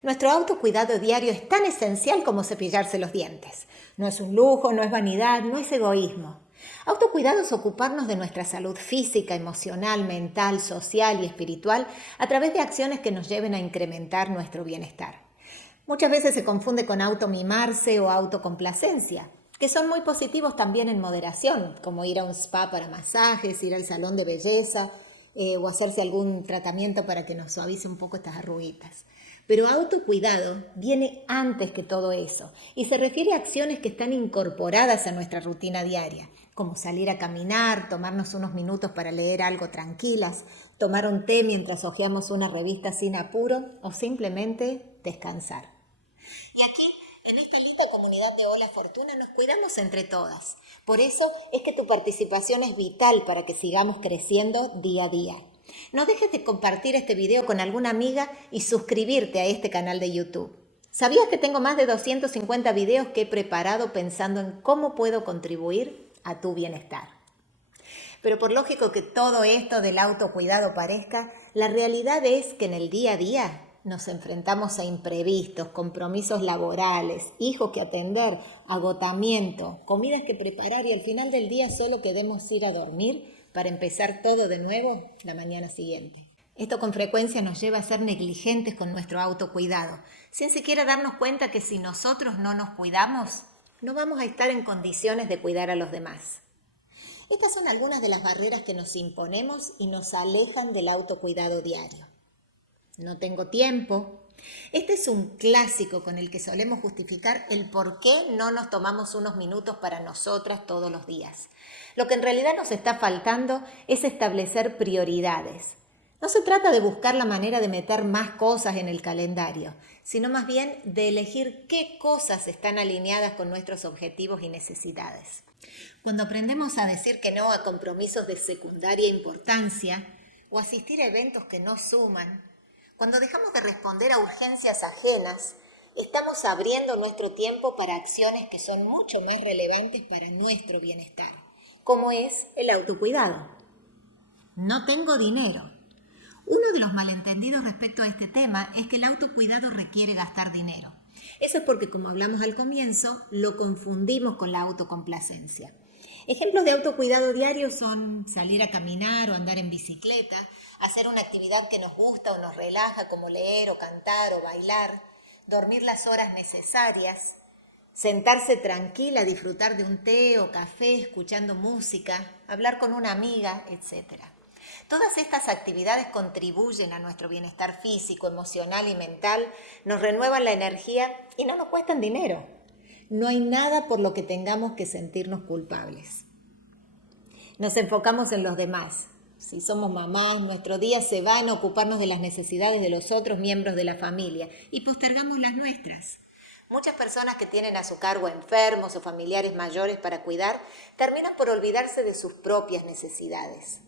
Nuestro autocuidado diario es tan esencial como cepillarse los dientes. No es un lujo, no es vanidad, no es egoísmo. Autocuidado es ocuparnos de nuestra salud física, emocional, mental, social y espiritual a través de acciones que nos lleven a incrementar nuestro bienestar. Muchas veces se confunde con automimarse o autocomplacencia, que son muy positivos también en moderación, como ir a un spa para masajes, ir al salón de belleza o hacerse algún tratamiento para que nos suavice un poco estas arruguitas. Pero autocuidado viene antes que todo eso y se refiere a acciones que están incorporadas a nuestra rutina diaria, como salir a caminar, tomarnos unos minutos para leer algo tranquilas, tomar un té mientras hojeamos una revista sin apuro o simplemente descansar. Y aquí, en esta linda comunidad de Hola Fortuna, nos cuidamos entre todas. Por eso es que tu participación es vital para que sigamos creciendo día a día. No dejes de compartir este video con alguna amiga y suscribirte a este canal de YouTube. ¿Sabías que tengo más de 250 videos que he preparado pensando en cómo puedo contribuir a tu bienestar? Pero por lógico que todo esto del autocuidado parezca, la realidad es que en el día a día nos enfrentamos a imprevistos, compromisos laborales, hijos que atender, agotamiento, comidas que preparar y al final del día solo queremos ir a dormir para empezar todo de nuevo la mañana siguiente. Esto con frecuencia nos lleva a ser negligentes con nuestro autocuidado, sin siquiera darnos cuenta que si nosotros no nos cuidamos, no vamos a estar en condiciones de cuidar a los demás. Estas son algunas de las barreras que nos imponemos y nos alejan del autocuidado diario. No tengo tiempo. Este es un clásico con el que solemos justificar el por qué no nos tomamos unos minutos para nosotras todos los días. Lo que en realidad nos está faltando es establecer prioridades. No se trata de buscar la manera de meter más cosas en el calendario, sino más bien de elegir qué cosas están alineadas con nuestros objetivos y necesidades. Cuando aprendemos a decir que no a compromisos de secundaria importancia o asistir a eventos que no suman, cuando dejamos de responder a urgencias ajenas, estamos abriendo nuestro tiempo para acciones que son mucho más relevantes para nuestro bienestar, como es el autocuidado. No tengo dinero. Uno de los malentendidos respecto a este tema es que el autocuidado requiere gastar dinero. Eso es porque, como hablamos al comienzo, lo confundimos con la autocomplacencia. Ejemplos de autocuidado diario son salir a caminar o andar en bicicleta, hacer una actividad que nos gusta o nos relaja, como leer o cantar o bailar, dormir las horas necesarias, sentarse tranquila, disfrutar de un té o café, escuchando música, hablar con una amiga, etc. Todas estas actividades contribuyen a nuestro bienestar físico, emocional y mental, nos renuevan la energía y no nos cuestan dinero. No hay nada por lo que tengamos que sentirnos culpables. Nos enfocamos en los demás. Si somos mamás, nuestro día se va en ocuparnos de las necesidades de los otros miembros de la familia y postergamos las nuestras. Muchas personas que tienen a su cargo enfermos o familiares mayores para cuidar terminan por olvidarse de sus propias necesidades.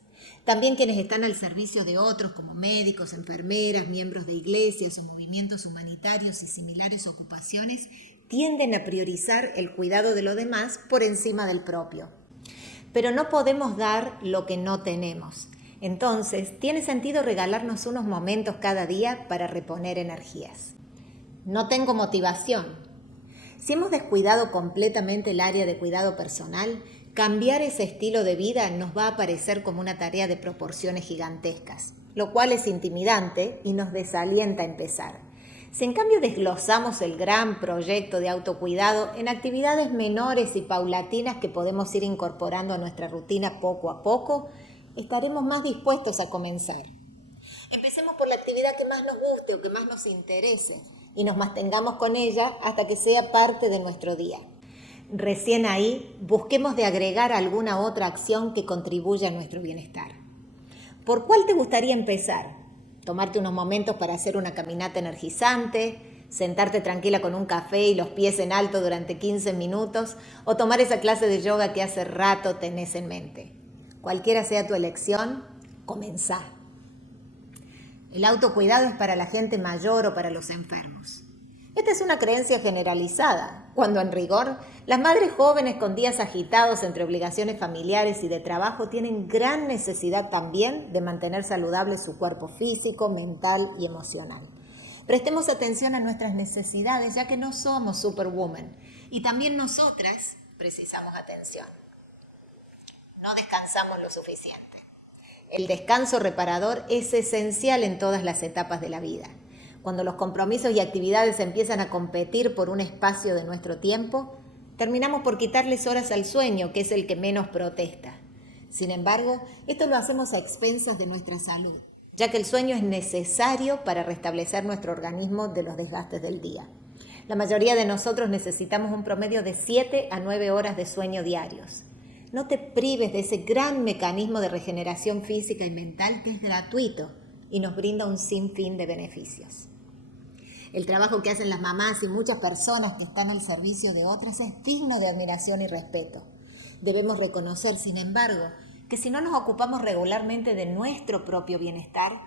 También quienes están al servicio de otros, como médicos, enfermeras, miembros de iglesias o movimientos humanitarios y similares ocupaciones, tienden a priorizar el cuidado de los demás por encima del propio. Pero no podemos dar lo que no tenemos. Entonces, tiene sentido regalarnos unos momentos cada día para reponer energías. No tengo motivación. Si hemos descuidado completamente el área de cuidado personal, cambiar ese estilo de vida nos va a parecer como una tarea de proporciones gigantescas, lo cual es intimidante y nos desalienta a empezar. Si en cambio desglosamos el gran proyecto de autocuidado en actividades menores y paulatinas que podemos ir incorporando a nuestra rutina poco a poco, estaremos más dispuestos a comenzar. Empecemos por la actividad que más nos guste o que más nos interese y nos mantengamos con ella hasta que sea parte de nuestro día. Recién ahí, busquemos de agregar alguna otra acción que contribuya a nuestro bienestar. ¿Por cuál te gustaría empezar? Tomarte unos momentos para hacer una caminata energizante, sentarte tranquila con un café y los pies en alto durante 15 minutos o tomar esa clase de yoga que hace rato tenés en mente. Cualquiera sea tu elección, comenzá. El autocuidado es para la gente mayor o para los enfermos. Esta es una creencia generalizada, cuando en rigor, las madres jóvenes con días agitados entre obligaciones familiares y de trabajo tienen gran necesidad también de mantener saludable su cuerpo físico, mental y emocional. Prestemos atención a nuestras necesidades, ya que no somos superwoman. Y también nosotras precisamos atención. No descansamos lo suficiente. El descanso reparador es esencial en todas las etapas de la vida. Cuando los compromisos y actividades empiezan a competir por un espacio de nuestro tiempo, terminamos por quitarles horas al sueño, que es el que menos protesta. Sin embargo, esto lo hacemos a expensas de nuestra salud, ya que el sueño es necesario para restablecer nuestro organismo de los desgastes del día. La mayoría de nosotros necesitamos un promedio de 7 a 9 horas de sueño diarios. No te prives de ese gran mecanismo de regeneración física y mental que es gratuito y nos brinda un sinfín de beneficios. El trabajo que hacen las mamás y muchas personas que están al servicio de otras es digno de admiración y respeto. Debemos reconocer, sin embargo, que si no nos ocupamos regularmente de nuestro propio bienestar,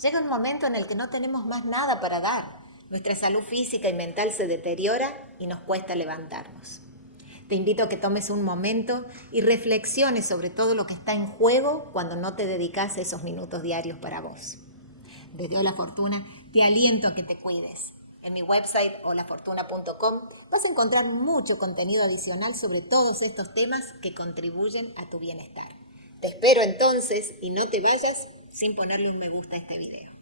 llega un momento en el que no tenemos más nada para dar. Nuestra salud física y mental se deteriora y nos cuesta levantarnos. Te invito a que tomes un momento y reflexiones sobre todo lo que está en juego cuando no te dedicas esos minutos diarios para vos. Desde Hola Fortuna te aliento a que te cuides. En mi website holafortuna.com vas a encontrar mucho contenido adicional sobre todos estos temas que contribuyen a tu bienestar. Te espero entonces y no te vayas sin ponerle un me gusta a este video.